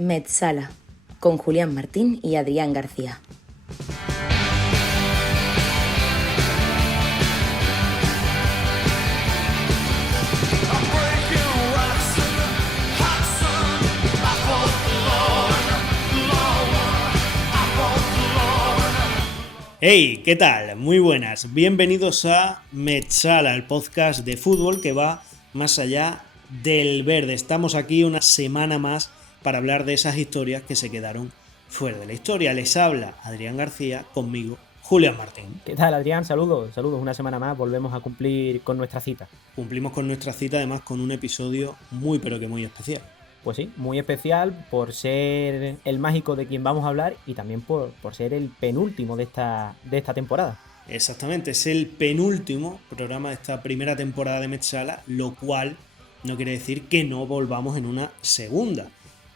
Metsala, con Julián Martín y Adrián García. Hey, ¿qué tal? Muy buenas. Bienvenidos a Metsala, el podcast de fútbol que va más allá del verde. Estamos aquí una semana más para hablar de esas historias que se quedaron fuera de la historia. Les habla Adrián García, conmigo Julián Martín. ¿Qué tal, Adrián? Saludos, una semana más, volvemos a cumplir con nuestra cita. Cumplimos con nuestra cita además con un episodio muy pero que muy especial. Pues sí, muy especial por ser el mágico de quien vamos a hablar y también por ser el penúltimo de esta temporada. Exactamente, es el penúltimo programa de esta primera temporada de Metsala, lo cual no quiere decir que no volvamos en una segunda.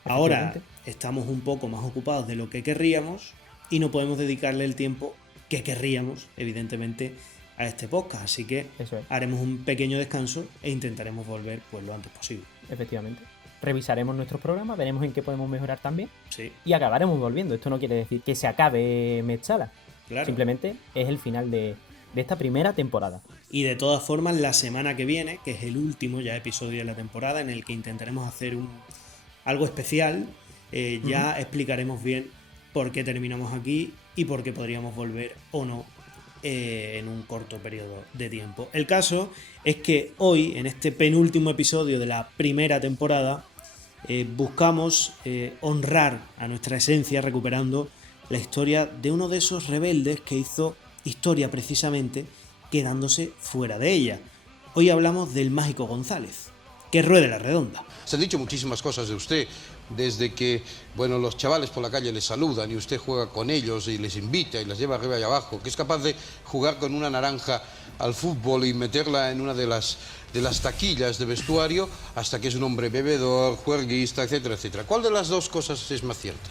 Ahora estamos un poco más ocupados de lo que querríamos y no podemos dedicarle el tiempo que querríamos, evidentemente, a este podcast. Así que haremos un pequeño descanso e intentaremos volver pues lo antes posible. Efectivamente. Revisaremos nuestros programas, veremos en qué podemos mejorar también. Sí. Y acabaremos volviendo. Esto no quiere decir que se acabe Metsala. Claro. Simplemente es el final de esta primera temporada. Y de todas formas, la semana que viene, que es el último ya episodio de la temporada, en el que intentaremos hacer algo especial, ya explicaremos bien por qué terminamos aquí y por qué podríamos volver o no en un corto periodo de tiempo. El caso es que hoy, en este penúltimo episodio de la primera temporada, buscamos honrar a nuestra esencia recuperando la historia de uno de esos rebeldes que hizo historia precisamente quedándose fuera de ella. Hoy hablamos del Mágico González. Que ruede la redonda. Se han dicho muchísimas cosas de usted, desde que los chavales por la calle les saludan y usted juega con ellos y les invita y las lleva arriba y abajo, que es capaz de jugar con una naranja al fútbol y meterla en una de las taquillas de vestuario, hasta que es un hombre bebedor, juerguista, etcétera, etcétera. ¿Cuál de las dos cosas es más cierta?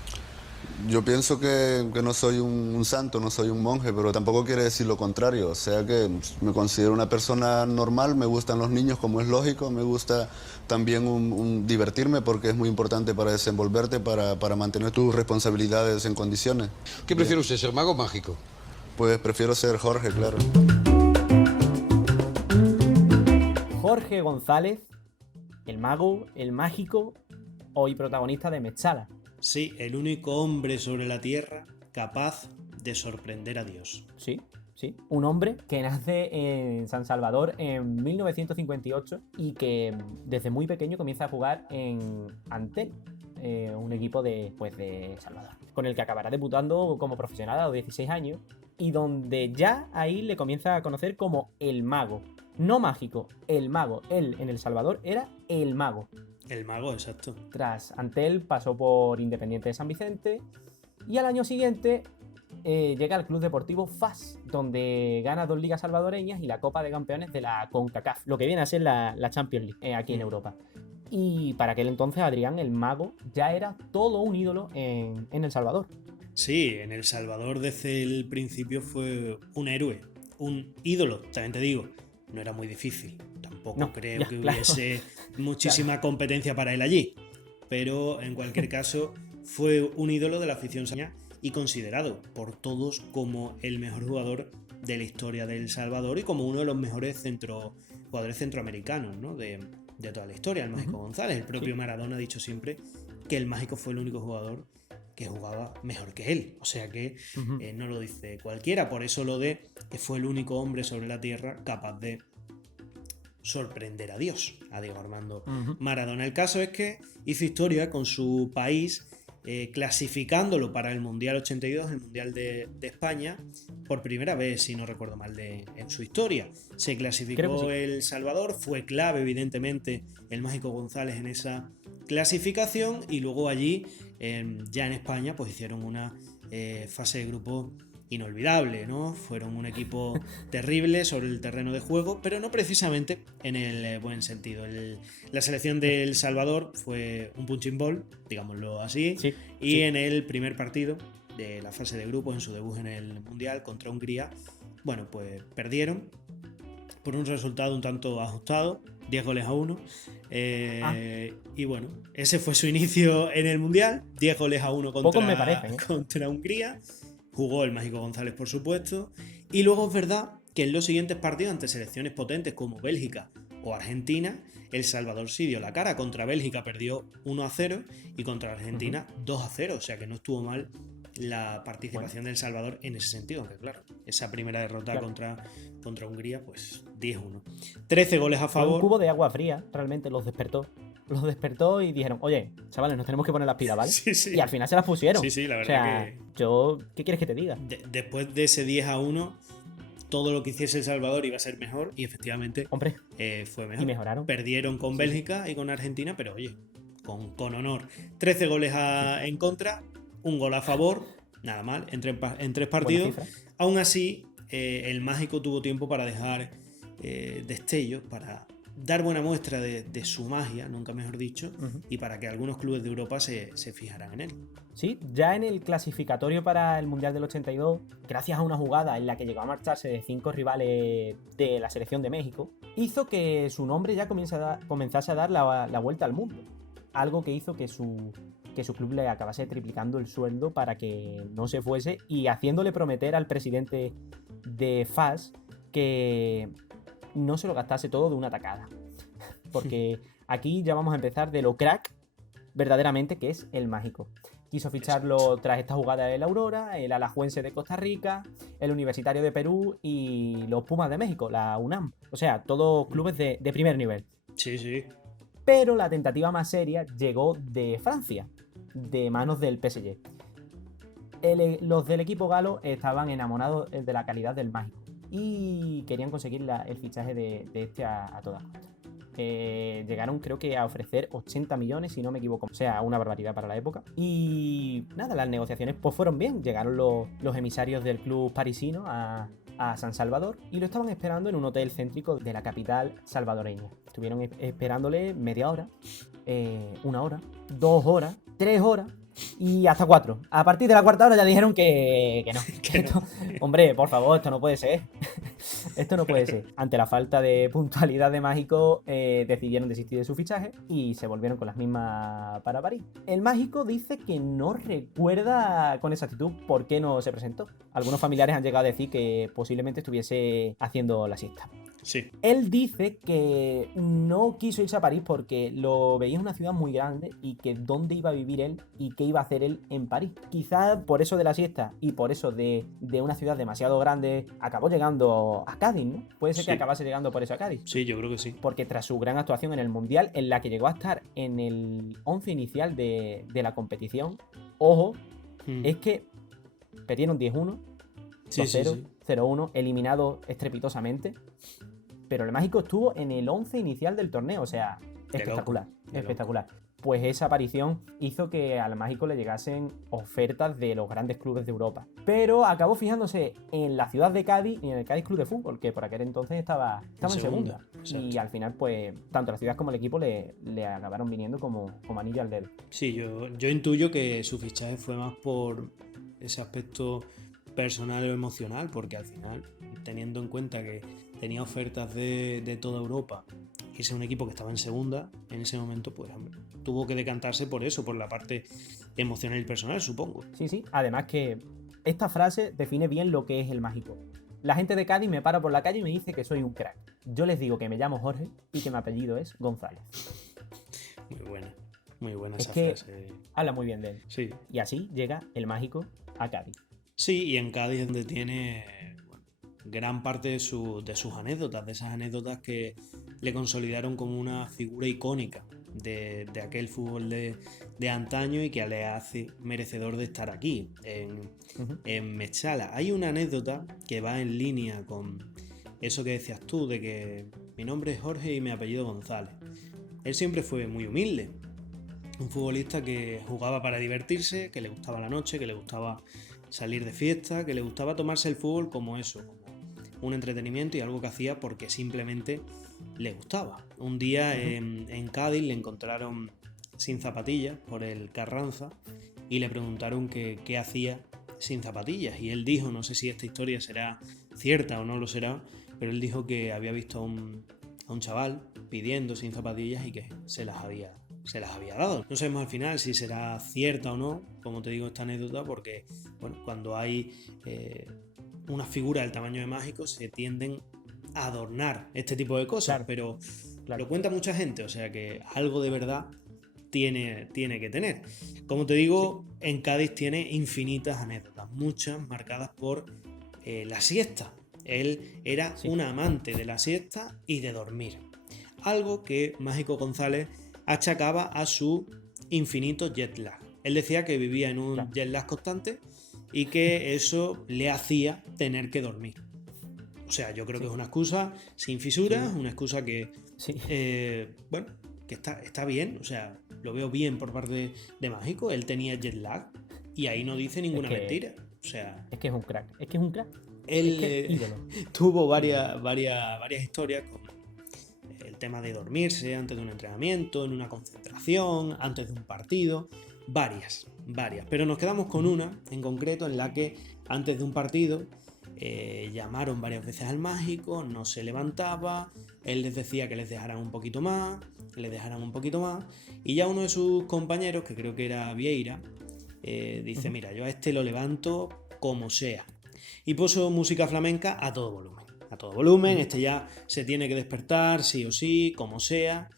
Yo pienso que no soy un santo, no soy un monje, pero tampoco quiere decir lo contrario. O sea que me considero una persona normal, me gustan los niños como es lógico, me gusta también divertirme porque es muy importante para desenvolverte, para mantener tus responsabilidades en condiciones. ¿Qué prefiere usted, ser mago o mágico? Pues prefiero ser Jorge, claro. Jorge González, el mago, el mágico, hoy protagonista de Metsala. Sí, el único hombre sobre la tierra capaz de sorprender a Dios. Sí. Un hombre que nace en San Salvador en 1958 y que desde muy pequeño comienza a jugar en Antel, un equipo de Salvador, con el que acabará debutando como profesional a los 16 años y donde ya ahí le comienza a conocer como el mago. No mágico, el mago. Él en El Salvador era el mago. El mago, exacto. Tras Antel pasó por Independiente de San Vicente y al año siguiente llega al Club Deportivo FAS, donde gana 2 ligas salvadoreñas y la Copa de Campeones de la CONCACAF, lo que viene a ser la Champions League aquí en Europa. Y para aquel entonces Adrián, el mago, ya era todo un ídolo en El Salvador. Sí, en El Salvador desde el principio fue un héroe, un ídolo, también te digo, no era muy difícil. Tampoco creo que hubiese muchísima competencia para él allí. Pero en cualquier caso fue un ídolo de la afición salvadoreña y considerado por todos como el mejor jugador de la historia de El Salvador y como uno de los mejores jugadores centroamericanos, ¿no? de toda la historia, el Mágico González. El propio Maradona ha dicho siempre que el Mágico fue el único jugador que jugaba mejor que él. O sea que no lo dice cualquiera. Por eso lo de que fue el único hombre sobre la tierra capaz de sorprender a Dios, a Diego Armando Maradona. El caso es que hizo historia con su país, clasificándolo para el Mundial 82, el Mundial de España, por primera vez, si no recuerdo mal, en su historia. Se clasificó El Salvador, fue clave evidentemente el Mágico González en esa clasificación y luego allí, ya en España, pues hicieron una fase de grupo inolvidable, ¿no? Fueron un equipo terrible sobre el terreno de juego, pero no precisamente en el buen sentido. La selección de El Salvador fue un punching ball, digámoslo así, en el primer partido de la fase de grupos, en su debut en el Mundial contra Hungría, bueno, pues perdieron por un resultado un tanto ajustado, 10 goles a 1. Y bueno, ese fue su inicio en el Mundial, 10 goles a 1 contra Hungría. Jugó el Mágico González, por supuesto. Y luego es verdad que en los siguientes partidos ante selecciones potentes como Bélgica o Argentina, El Salvador sí dio la cara. Contra Bélgica perdió 1-0 y contra Argentina 2-0. O sea que no estuvo mal la participación de El Salvador en ese sentido. Aunque claro, esa primera derrota contra Hungría, pues 10-1. 13 goles a favor. Un cubo de agua fría, realmente los despertó. Los despertó y dijeron, oye, chavales, nos tenemos que poner las pilas, ¿vale? Sí. Y al final se las pusieron. Sí, la verdad, o sea, que... ¿qué quieres que te diga? Después de ese 10-1, todo lo que hiciese El Salvador iba a ser mejor y efectivamente Hombre, fue mejor. Y mejoraron. Perdieron con Bélgica y con Argentina, pero oye, con honor. 13 goles en contra, un gol a favor, nada mal, en tres partidos. Aún así, el Mágico tuvo tiempo para dejar destellos, para dar buena muestra de su magia, nunca mejor dicho, y para que algunos clubes de Europa se fijaran en él. Sí, ya en el clasificatorio para el Mundial del 82, gracias a una jugada en la que llegó a marcharse de 5 rivales de la selección de México, hizo que su nombre ya comenzase a dar la vuelta al mundo. Algo que hizo que su club le acabase triplicando el sueldo para que no se fuese y haciéndole prometer al presidente de FAS que no se lo gastase todo de una tacada. Porque aquí ya vamos a empezar de lo crack verdaderamente que es el Mágico. Quiso ficharlo tras esta jugada del Aurora, el Alajuelense de Costa Rica, el Universitario de Perú y los Pumas de México, la UNAM. O sea, todos clubes de primer nivel. Sí. Pero la tentativa más seria llegó de Francia, de manos del PSG. Los del equipo galo estaban enamorados de la calidad del Mágico y querían conseguir el fichaje de este a todas costas. Llegaron creo que a ofrecer 80 millones si no me equivoco, o sea, una barbaridad para la época. Y nada, las negociaciones pues fueron bien. Llegaron los emisarios del club parisino a San Salvador y lo estaban esperando en un hotel céntrico de la capital salvadoreña. Estuvieron esperándole media hora, 1 hora, 2 horas, 3 horas y hasta 4. A partir de la 4ª hora ya dijeron que no. Hombre, por favor, esto no puede ser. Esto no puede ser. Ante la falta de puntualidad de Mágico, decidieron desistir de su fichaje y se volvieron con las mismas para París. El Mágico dice que no recuerda con exactitud por qué no se presentó. Algunos familiares han llegado a decir que posiblemente estuviese haciendo la siesta. Sí. Él dice que no quiso irse a París porque lo veía una ciudad muy grande y que dónde iba a vivir él y qué iba a hacer él en París. Quizás por eso de la siesta y por eso de una ciudad demasiado grande acabó llegando a Cádiz, ¿no? Puede ser que acabase llegando por eso a Cádiz. Sí, yo creo que sí. Porque tras su gran actuación en el Mundial, en la que llegó a estar en el 11 inicial de la competición, ojo, es que perdieron 10-1, 2-0, 0-1, eliminado estrepitosamente. Pero el Mágico estuvo en el 11 inicial del torneo, o sea, espectacular, espectacular. Pues esa aparición hizo que al Mágico le llegasen ofertas de los grandes clubes de Europa. Pero acabó fijándose en la ciudad de Cádiz y en el Cádiz Club de Fútbol, que por aquel entonces estaba en segunda. Exacto. Y al final, pues, tanto la ciudad como el equipo le acabaron viniendo como anillo al dedo. Sí, yo intuyo que su fichaje fue más por ese aspecto personal o emocional, porque al final, teniendo en cuenta que tenía ofertas de toda Europa y ese es un equipo que estaba en segunda, en ese momento, pues hombre, tuvo que decantarse por eso, por la parte emocional y personal, supongo. Sí, además que esta frase define bien lo que es el Mágico. La gente de Cádiz me para por la calle y me dice que soy un crack. Yo les digo que me llamo Jorge y que mi apellido es González. Muy buena es esa que frase. Habla muy bien de él. Sí. Y así llega el Mágico a Cádiz. Sí, y en Cádiz es donde tiene gran parte de sus anécdotas, de esas anécdotas que le consolidaron como una figura icónica de aquel fútbol de antaño y que le hace merecedor de estar aquí, en Mechala. Hay una anécdota que va en línea con eso que decías tú, de que mi nombre es Jorge y mi apellido González. Él siempre fue muy humilde, un futbolista que jugaba para divertirse, que le gustaba la noche, que le gustaba salir de fiesta, que le gustaba tomarse el fútbol como eso, como un entretenimiento y algo que hacía porque simplemente le gustaba. Un día en Cádiz le encontraron sin zapatillas por el Carranza y le preguntaron qué hacía sin zapatillas y él dijo, no sé si esta historia será cierta o no lo será, pero él dijo que había visto a un chaval pidiendo sin zapatillas y que se las había dado. No sabemos al final si será cierta o no, como te digo, esta anécdota, porque bueno, cuando hay una figura del tamaño de Mágico se tienden a adornar este tipo de cosas, Claro. pero Claro. lo cuenta mucha gente, o sea que algo de verdad tiene que tener. Como te digo, en Cádiz tiene infinitas anécdotas, muchas marcadas por la siesta. Él era un amante de la siesta y de dormir. Algo que Mágico González achacaba a su infinito jet lag. Él decía que vivía en un jet lag constante y que eso le hacía tener que dormir. O sea, yo creo que es una excusa sin fisuras, una excusa que, bueno, que está bien, o sea, lo veo bien por parte de Mágico. Él tenía jet lag y ahí no dice ninguna mentira. O sea, es que es un crack. Él tuvo varias historias con el tema de dormirse antes de un entrenamiento, en una concentración, antes de un partido, varias. Pero nos quedamos con una en concreto en la que antes de un partido llamaron varias veces al Mágico, no se levantaba, él les decía que les dejaran un poquito más, y ya uno de sus compañeros, que creo que era Vieira, dice, mira, yo a este lo levanto como sea. Y puso música flamenca a todo volumen, este ya se tiene que despertar sí o sí, como sea,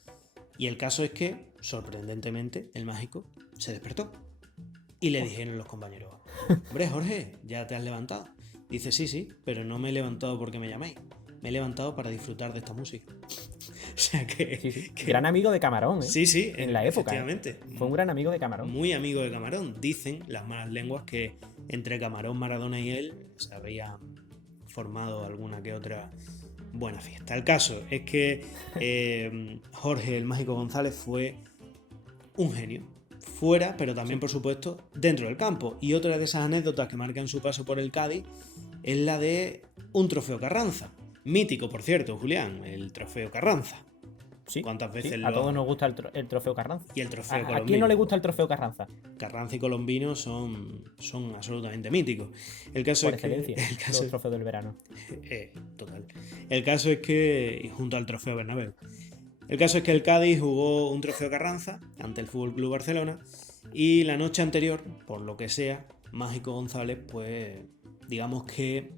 y el caso es que, sorprendentemente, el Mágico se despertó. Y le dijeron los compañeros, hombre Jorge, ya te has levantado. Dice, sí, pero no me he levantado porque me llaméis, me he levantado para disfrutar de esta música. O sea que... Gran amigo de Camarón, ¿eh? Sí, en la época. Efectivamente. Fue un gran amigo de Camarón. Muy amigo de Camarón. Dicen las malas lenguas que entre Camarón, Maradona y él se había formado alguna que otra buena fiesta. El caso es que Jorge el Mágico González fue un genio. Fuera, pero también, por supuesto, dentro del campo. Y otra de esas anécdotas que marcan su paso por el Cádiz es la de un trofeo Carranza. Mítico, por cierto, Julián, el trofeo Carranza. Sí, ¿Cuántas veces a todos nos gusta el trofeo Carranza. Y el trofeo Colombino. ¿A quién no le gusta el trofeo Carranza? Carranza y Colombino son absolutamente míticos. El caso por es excelencia, que los trofeos del verano. Total. El caso es que, junto al trofeo Bernabéu, el caso es que el Cádiz jugó un trofeo Carranza ante el FC Barcelona y la noche anterior, por lo que sea, Mágico González, pues digamos que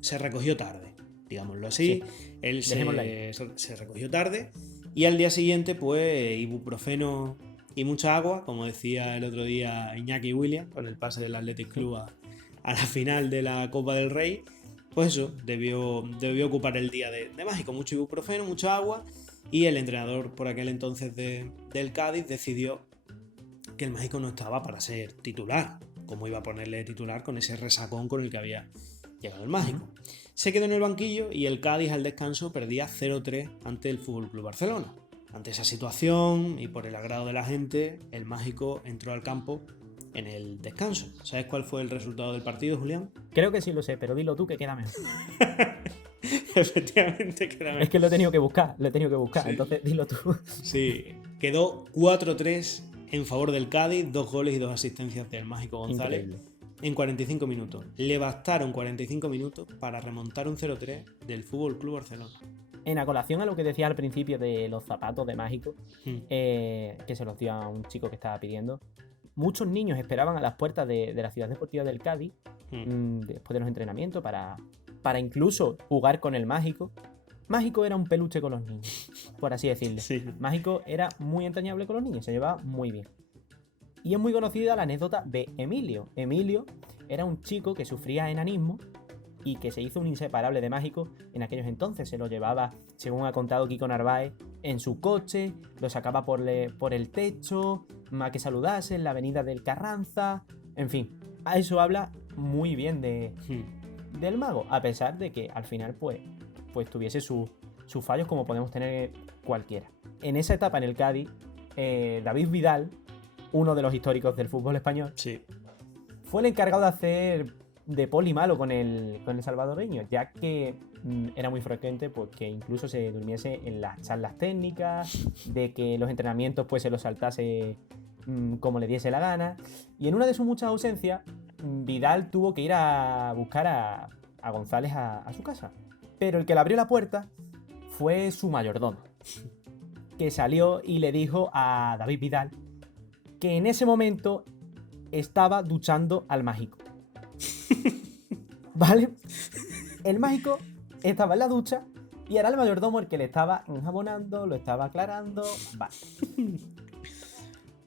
se recogió tarde, digámoslo así. Sí. Él se recogió tarde y al día siguiente, pues ibuprofeno y mucha agua, como decía el otro día Iñaki Williams, con el pase del Athletic Club a la final de la Copa del Rey. Pues eso, debió ocupar el día de Mágico, mucho ibuprofeno, mucha agua. Y el entrenador por aquel entonces del Cádiz decidió que el Mágico no estaba para ser titular. ¿Cómo iba a ponerle titular con ese resacón con el que había llegado el Mágico? Se quedó en el banquillo y el Cádiz al descanso perdía 0-3 ante el FC Barcelona. Ante esa situación y por el agrado de la gente, el Mágico entró al campo en el descanso. ¿Sabes cuál fue el resultado del partido, Julián? Creo que sí lo sé, pero dilo tú que queda mejor. Efectivamente queda mejor. Es que lo he tenido que buscar, Sí. Entonces dilo tú. Sí, quedó 4-3 en favor del Cádiz, 2 goles y 2 asistencias del Mágico González. Increíble. En 45 minutos. Le bastaron 45 minutos para remontar un 0-3 del FC Barcelona. En a colación a lo que decía al principio de los zapatos de Mágico, Hmm. que se los dio a un chico que estaba pidiendo, muchos niños esperaban a las puertas de la ciudad deportiva del Cádiz después de los entrenamientos para incluso jugar con el Mágico. Mágico era un peluche con los niños, por así decirlo. Sí. Mágico era muy entrañable con los niños, se llevaba muy bien. Y es muy conocida la anécdota de Emilio. Emilio era un chico que sufría enanismo y que se hizo un inseparable de Mágico en aquellos entonces. Se lo llevaba, según ha contado Kiko Narváez, en su coche, lo sacaba por el techo, a que saludase en la avenida del Carranza. En fin, a eso habla muy bien del mago, a pesar de que al final pues tuviese sus fallos como podemos tener cualquiera. En esa etapa en el Cádiz, David Vidal, uno de los históricos del fútbol español, Sí. fue el encargado de hacer de poli malo con el salvadoreño, ya que era muy frecuente pues, que incluso se durmiese en las charlas técnicas, de que los entrenamientos pues se los saltase como le diese la gana. Y en una de sus muchas ausencias, Vidal tuvo que ir a buscar a González a su casa. Pero el que le abrió la puerta fue su mayordomo, que salió y le dijo a David Vidal que en ese momento estaba duchando al mágico. ¿Vale? El mágico estaba en la ducha y era el mayordomo el que le estaba enjabonando, lo estaba aclarando. Vale.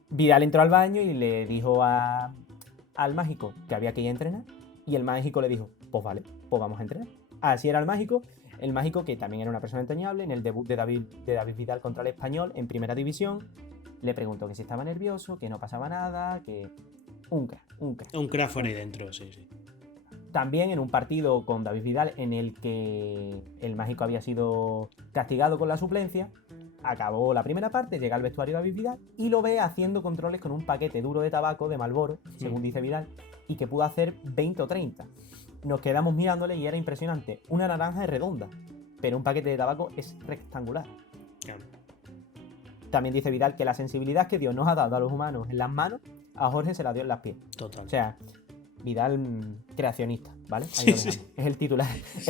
Vidal entró al baño y le dijo al mágico que había que ir a entrenar. Y el mágico le dijo, pues vale, pues vamos a entrenar. Así era el mágico que también era una persona entrañable. En el debut de David Vidal contra el Español en Primera División, le preguntó que si estaba nervioso, que no pasaba nada, que... Un crack fuera y dentro, sí. También en un partido con David Vidal en el que el mágico había sido castigado con la suplencia, acabó la primera parte, llega al vestuario David Vidal y lo ve haciendo controles con un paquete duro de tabaco de Marlboro, según dice Vidal, y que pudo hacer 20 o 30. Nos quedamos mirándole y era impresionante. Una naranja es redonda, pero un paquete de tabaco es rectangular. Claro. También dice Vidal que la sensibilidad que Dios nos ha dado a los humanos en las manos, a Jorge se la dio en las pies. Total. O sea, Vidal creacionista, ¿vale? Ahí lo dejamos. Es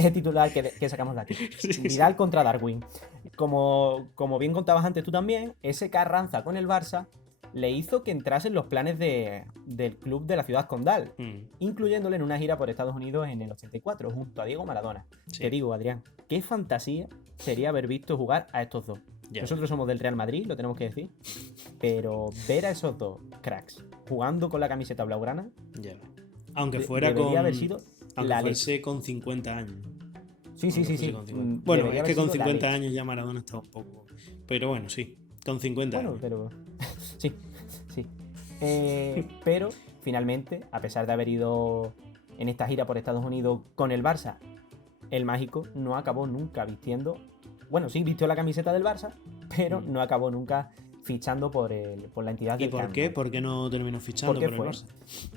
el titular que sacamos de aquí. Vidal contra Darwin. Como bien contabas antes tú también, ese Carranza con el Barça le hizo que entrase en los planes del club de la ciudad condal, incluyéndole en una gira por Estados Unidos en el 84, junto a Diego Maradona. Sí. Te digo, Adrián, qué fantasía sería haber visto jugar a estos dos. Ya. Nosotros somos del Real Madrid, lo tenemos que decir, pero ver a esos dos cracks jugando con la camiseta blaugrana, aunque fuera haber sido fuese con 50 años. Sí. Bueno, es que con 50 años ya Maradona está un poco... Pero bueno, sí, con 50 años. Pero... sí. Pero finalmente, a pesar de haber ido en esta gira por Estados Unidos con el Barça, el mágico no acabó nunca vistiendo... Bueno, sí, vistió la camiseta del Barça, pero no acabó nunca fichando por la entidad del ¿Y por qué? ¿Por qué no terminó fichando por el Barça?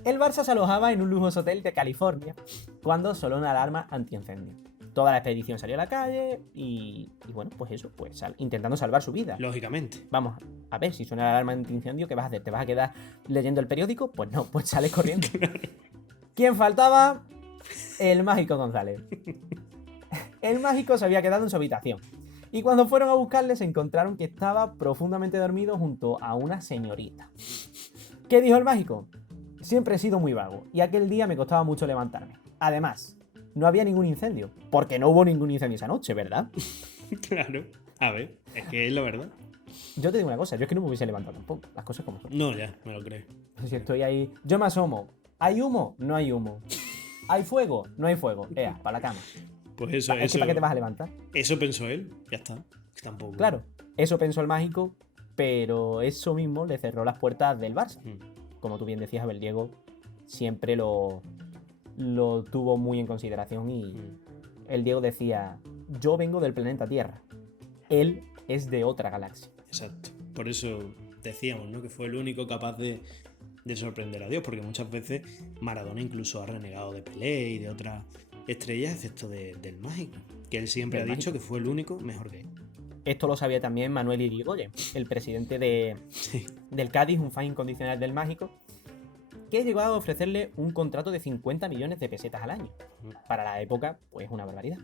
El Barça se alojaba en un lujoso hotel de California cuando sonó una alarma antiincendio. Toda la expedición salió a la calle y bueno, pues eso, pues intentando salvar su vida. Lógicamente. Vamos, a ver, si suena la alarma antiincendio, ¿qué vas a hacer? ¿Te vas a quedar leyendo el periódico? Pues no, pues sales corriendo. ¿Quién faltaba? El mágico González. El mágico se había quedado en su habitación. Y cuando fueron a buscarle se encontraron que estaba profundamente dormido junto a una señorita. ¿Qué dijo el mágico? Siempre he sido muy vago y aquel día me costaba mucho levantarme. Además, no había ningún incendio, porque no hubo ningún incendio esa noche, ¿verdad? Claro, a ver, es que es la verdad. Yo te digo una cosa, yo es que no me hubiese levantado tampoco, las cosas como son. No, ya, me lo creo. Si estoy ahí, yo me asomo, ¿hay humo? No hay humo. ¿Hay fuego? No hay fuego. Para la cama. Pues eso. ¿Es que para qué te vas a levantar? Eso pensó él, ya está. Tampoco. Claro, eso pensó el mágico, pero eso mismo le cerró las puertas del Barça. Como tú bien decías, Abel Diego siempre lo tuvo muy en consideración y el Diego decía, yo vengo del planeta Tierra, él es de otra galaxia. Exacto, por eso decíamos, ¿no? Que fue el único capaz de sorprender a Dios, porque muchas veces Maradona incluso ha renegado de Pelé y de otras estrellas, excepto del mágico, que él siempre ha dicho que fue el único mejor que él. Esto lo sabía también Manuel Irigoyen, el presidente del Cádiz, un fan incondicional del mágico, que llegó a ofrecerle un contrato de 50 millones de pesetas al año. Para la época, pues una barbaridad.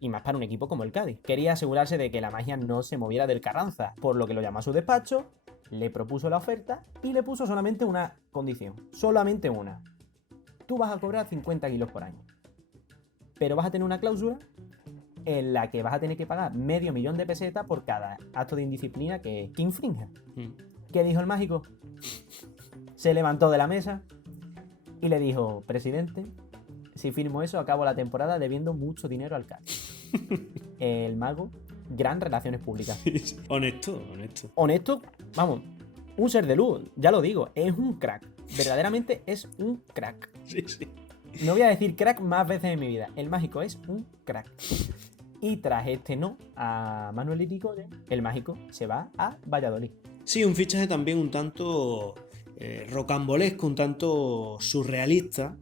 Y más para un equipo como el Cádiz. Quería asegurarse de que la magia no se moviera del Carranza, por lo que lo llamó a su despacho, le propuso la oferta y le puso solamente una condición. Solamente una. Tú vas a cobrar 50 kilos por año. Pero vas a tener una cláusula en la que vas a tener que pagar $500,000 de pesetas por cada acto de indisciplina que infrinja. ¿Qué dijo el mágico? Se levantó de la mesa y le dijo, presidente, si firmo eso acabo la temporada debiendo mucho dinero al Cádiz. El mago, gran relaciones públicas. Honesto, vamos, un ser de luz, ya lo digo, es un crack. Verdaderamente es un crack. Sí. No voy a decir crack más veces en mi vida. El mágico es un crack. Y tras este no a Manuel Irigoyen, el mágico se va a Valladolid. Sí, un fichaje también un tanto rocambolesco, un tanto surrealista,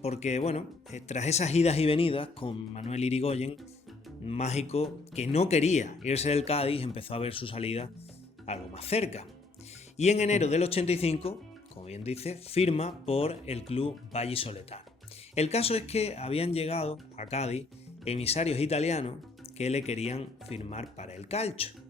porque bueno, tras esas idas y venidas con Manuel Irigoyen, mágico que no quería irse del Cádiz, empezó a ver su salida algo más cerca. Y en enero del 85, como bien dice, firma por el club vallisoletano. El caso es que habían llegado a Cádiz emisarios italianos que le querían firmar para el calcio.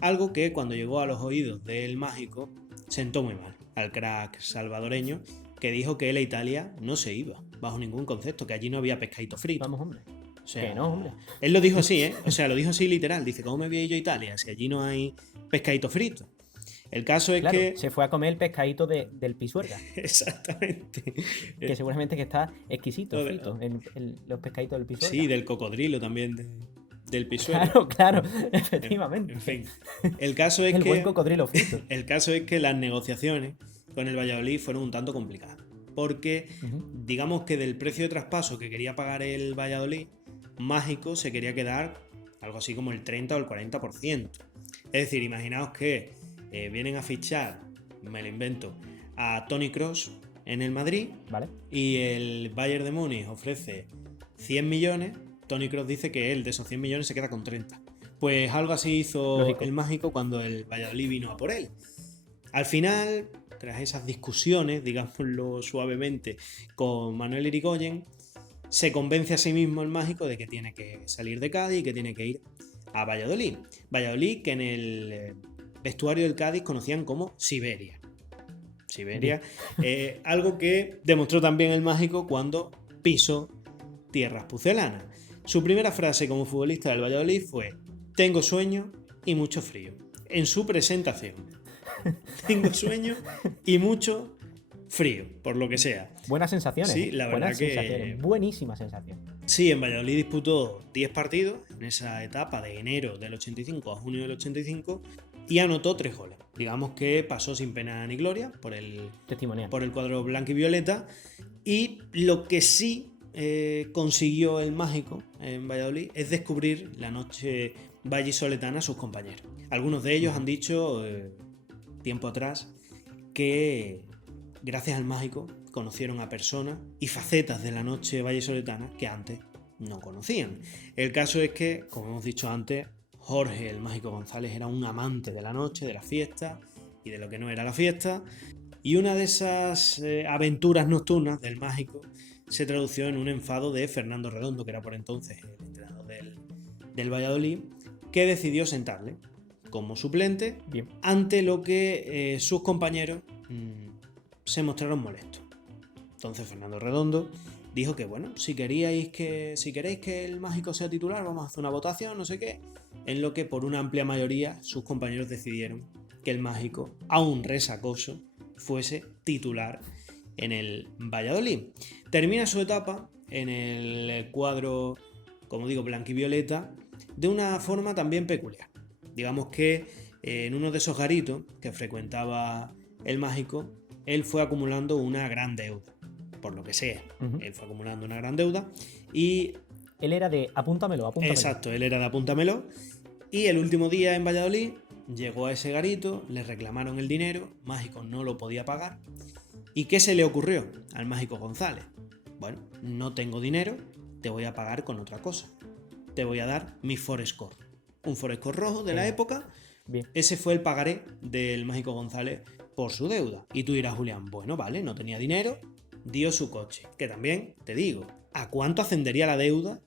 Algo que cuando llegó a los oídos del mágico sentó muy mal al crack salvadoreño, que dijo que él a Italia no se iba, bajo ningún concepto, que allí no había pescadito frito. Vamos, hombre. O sea, que no, hombre. Él lo dijo así, ¿eh? O sea, lo dijo así literal. Dice, ¿cómo me voy a ir yo a Italia si allí no hay pescadito frito? El caso es Claro, que... se fue a comer el pescadito del Pisuerga, Exactamente. que seguramente que está exquisito, frito, los pescaditos del Pisuerga. Sí, del cocodrilo también, del Pisuerga. Claro, efectivamente. En fin. El caso es El que... buen cocodrilo frito. El caso es que las negociaciones con el Valladolid fueron un tanto complicadas. Porque, digamos que del precio de traspaso que quería pagar el Valladolid, Mágico se quería quedar algo así como el 30 o el 40%. Es decir, imaginaos que vienen a fichar, me lo invento, a Toni Kroos en el Madrid, ¿Vale? y el Bayern de Múnich ofrece 100 millones, Toni Kroos dice que él de esos 100 millones se queda con 30. Pues algo así hizo Lógico. el Mágico cuando el Valladolid vino a por él. Al final, tras esas discusiones, digámoslo suavemente, con Manuel Irigoyen, se convence a sí mismo el Mágico de que tiene que salir de Cádiz y que tiene que ir a Valladolid. Valladolid, que en el vestuario del Cádiz conocían como Siberia. Siberia, algo que demostró también el Mágico cuando pisó tierras pucelanas. Su primera frase como futbolista del Valladolid fue: tengo sueño y mucho frío. En su presentación. Tengo sueño y mucho frío, por lo que sea. Buenas sensaciones. Sí, la verdad Buenas que... sensaciones. Buenísima sensación. Sí, en Valladolid disputó 10 partidos en esa etapa de enero del 85 a junio del 85 y anotó 3 goles. Digamos que pasó sin pena ni gloria por el Testimonial. cuadro blanco y violeta. Y lo que sí consiguió el Mágico en Valladolid es descubrir la noche vallisoletana a sus compañeros. Algunos de ellos han dicho tiempo atrás que gracias al Mágico conocieron a personas y facetas de la noche vallisoletana que antes no conocían. El caso es que, como hemos dicho antes, Jorge el Mágico González era un amante de la noche, de la fiesta y de lo que no era la fiesta, y una de esas aventuras nocturnas del Mágico se tradució en un enfado de Fernando Redondo, que era por entonces el entrenador del Valladolid, que decidió sentarle como suplente. Bien. Ante lo que sus compañeros se mostraron molestos. Entonces Fernando Redondo dijo que bueno, si queréis que el Mágico sea titular, vamos a hacer una votación, no sé qué, en lo que por una amplia mayoría sus compañeros decidieron que el Mágico, aún resacoso, fuese titular en el Valladolid. Termina su etapa en el cuadro, como digo, blanquivioleta, de una forma también peculiar. Digamos que en uno de esos garitos que frecuentaba el Mágico, él fue acumulando una gran deuda, por lo que sea. Él fue acumulando una gran deuda y... Él era de apúntamelo. Exacto, él era de apúntamelo. Y el último día en Valladolid llegó a ese garito, le reclamaron el dinero, Mágico no lo podía pagar. ¿Y qué se le ocurrió al Mágico González? Bueno, no tengo dinero, te voy a pagar con otra cosa. Te voy a dar mi Forescore. Un Forescore rojo de la época. Bien. Ese fue el pagaré del Mágico González por su deuda. Y tú dirás, Julián, bueno, vale, no tenía dinero, dio su coche. Que también, te digo, ¿a cuánto ascendería la deuda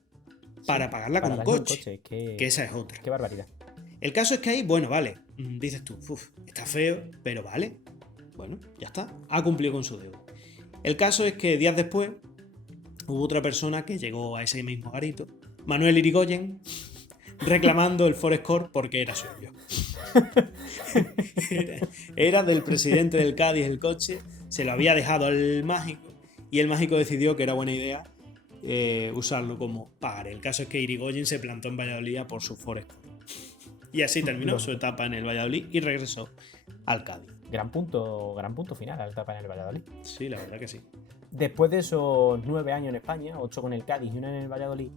para pagarla con un coche? Que esa es otra. Qué barbaridad. El caso es que ahí, bueno, vale, dices tú, está feo, pero vale. Bueno, ya está, ha cumplido con su deuda. El caso es que días después hubo otra persona que llegó a ese mismo garito, Manuel Irigoyen, reclamando el Forescore porque era suyo. Era del presidente del Cádiz el coche, se lo había dejado al Mágico y el Mágico decidió que era buena idea usarlo como pagaré. El caso es que Irigoyen se plantó en Valladolid por su Forescore. Y así terminó su etapa en el Valladolid y regresó al Cádiz. Gran punto final a la etapa en el Valladolid. Sí, la verdad que sí. Después de esos 9 años en España, 8 con el Cádiz y 1 en el Valladolid,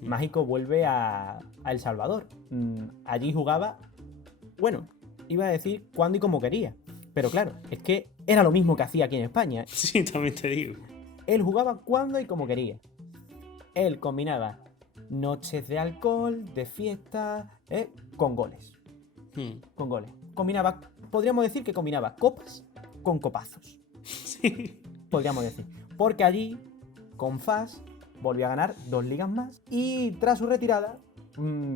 Mágico vuelve a El Salvador. Allí jugaba, bueno, iba a decir cuando y como quería. Pero claro, es que era lo mismo que hacía aquí en España. Sí, también te digo. Él jugaba cuando y como quería. Él combinaba noches de alcohol, de fiesta, con goles. Con goles. Podríamos decir que combinaba copas con copazos. Sí. Podríamos decir. Porque allí, con Fas, volvió a ganar 2 ligas más y tras su retirada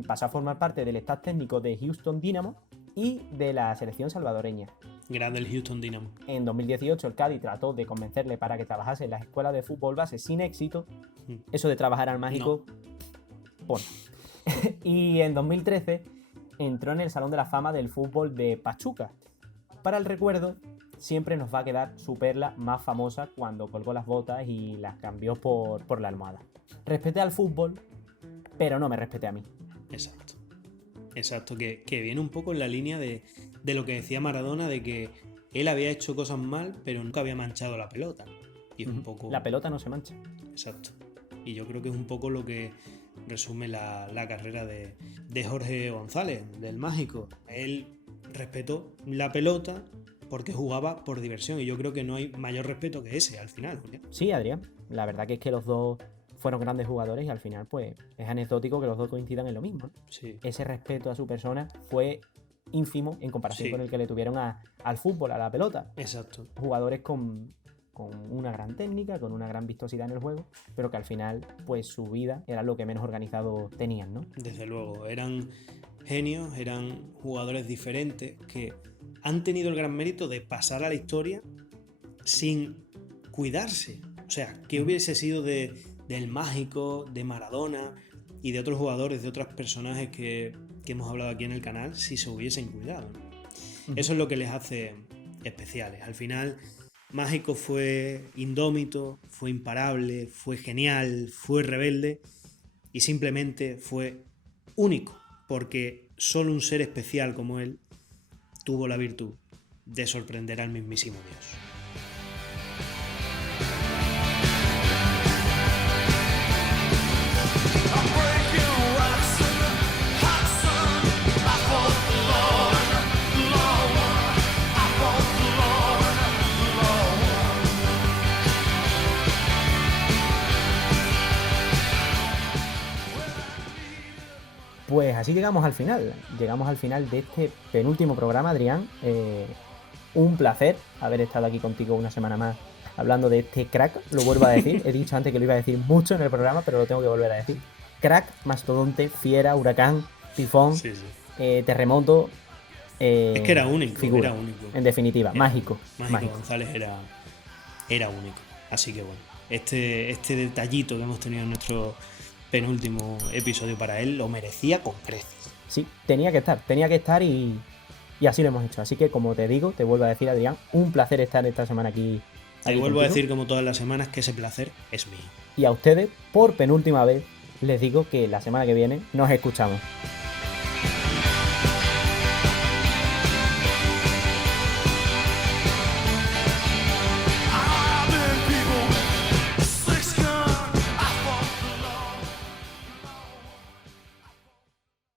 pasó a formar parte del staff técnico de Houston Dynamo y de la selección salvadoreña. Grande el Houston Dynamo. En 2018 el Cádiz trató de convencerle para que trabajase en las escuelas de fútbol base sin éxito. Eso de trabajar al mágico, bueno. Y en 2013 entró en el Salón de la Fama del Fútbol de Pachuca. Para el recuerdo, siempre nos va a quedar su perla más famosa cuando colgó las botas y las cambió por la almohada. Respeté al fútbol, pero no me respeté a mí. Exacto, que viene un poco en la línea de lo que decía Maradona, de que él había hecho cosas mal, pero nunca había manchado la pelota. Y es un poco... La pelota no se mancha. Exacto. Y yo creo que es un poco lo que resume la carrera de Jorge González, del Mágico. Él respetó la pelota porque jugaba por diversión, y yo creo que no hay mayor respeto que ese al final, Julián. Sí, Adrián. La verdad que es que los dos fueron grandes jugadores y al final pues es anecdótico que los dos coincidan en lo mismo, ¿no? Sí. Ese respeto a su persona fue ínfimo en comparación con el que le tuvieron al fútbol, a la pelota. Exacto. Jugadores con una gran técnica, con una gran vistosidad en el juego, pero que al final pues su vida era lo que menos organizado tenían, ¿no? Desde luego, eran genios, eran jugadores diferentes que han tenido el gran mérito de pasar a la historia sin cuidarse. O sea, ¿qué hubiese sido del Mágico, de Maradona y de otros jugadores, de otros personajes que hemos hablado aquí en el canal si se hubiesen cuidado? Eso es lo que les hace especiales. Al final, Mágico fue indómito, fue imparable, fue genial, fue rebelde y simplemente fue único, porque solo un ser especial como él tuvo la virtud de sorprender al mismísimo Dios. Pues así llegamos al final de este penúltimo programa, Adrián. Un placer haber estado aquí contigo una semana más hablando de este crack, lo vuelvo a decir, he dicho antes que lo iba a decir mucho en el programa, pero lo tengo que volver a decir. Crack, mastodonte, fiera, huracán, tifón, terremoto. Es que era único, figura, era único. En definitiva, mágico. González era único. Así que bueno, este detallito que hemos tenido en nuestro penúltimo episodio para él lo merecía con creces. Sí, tenía que estar y así lo hemos hecho. Así que, como te digo, te vuelvo a decir, Adrián, un placer estar esta semana aquí. Te vuelvo a decir, como todas las semanas, que ese placer es mío. Y a ustedes, por penúltima vez, les digo que la semana que viene nos escuchamos.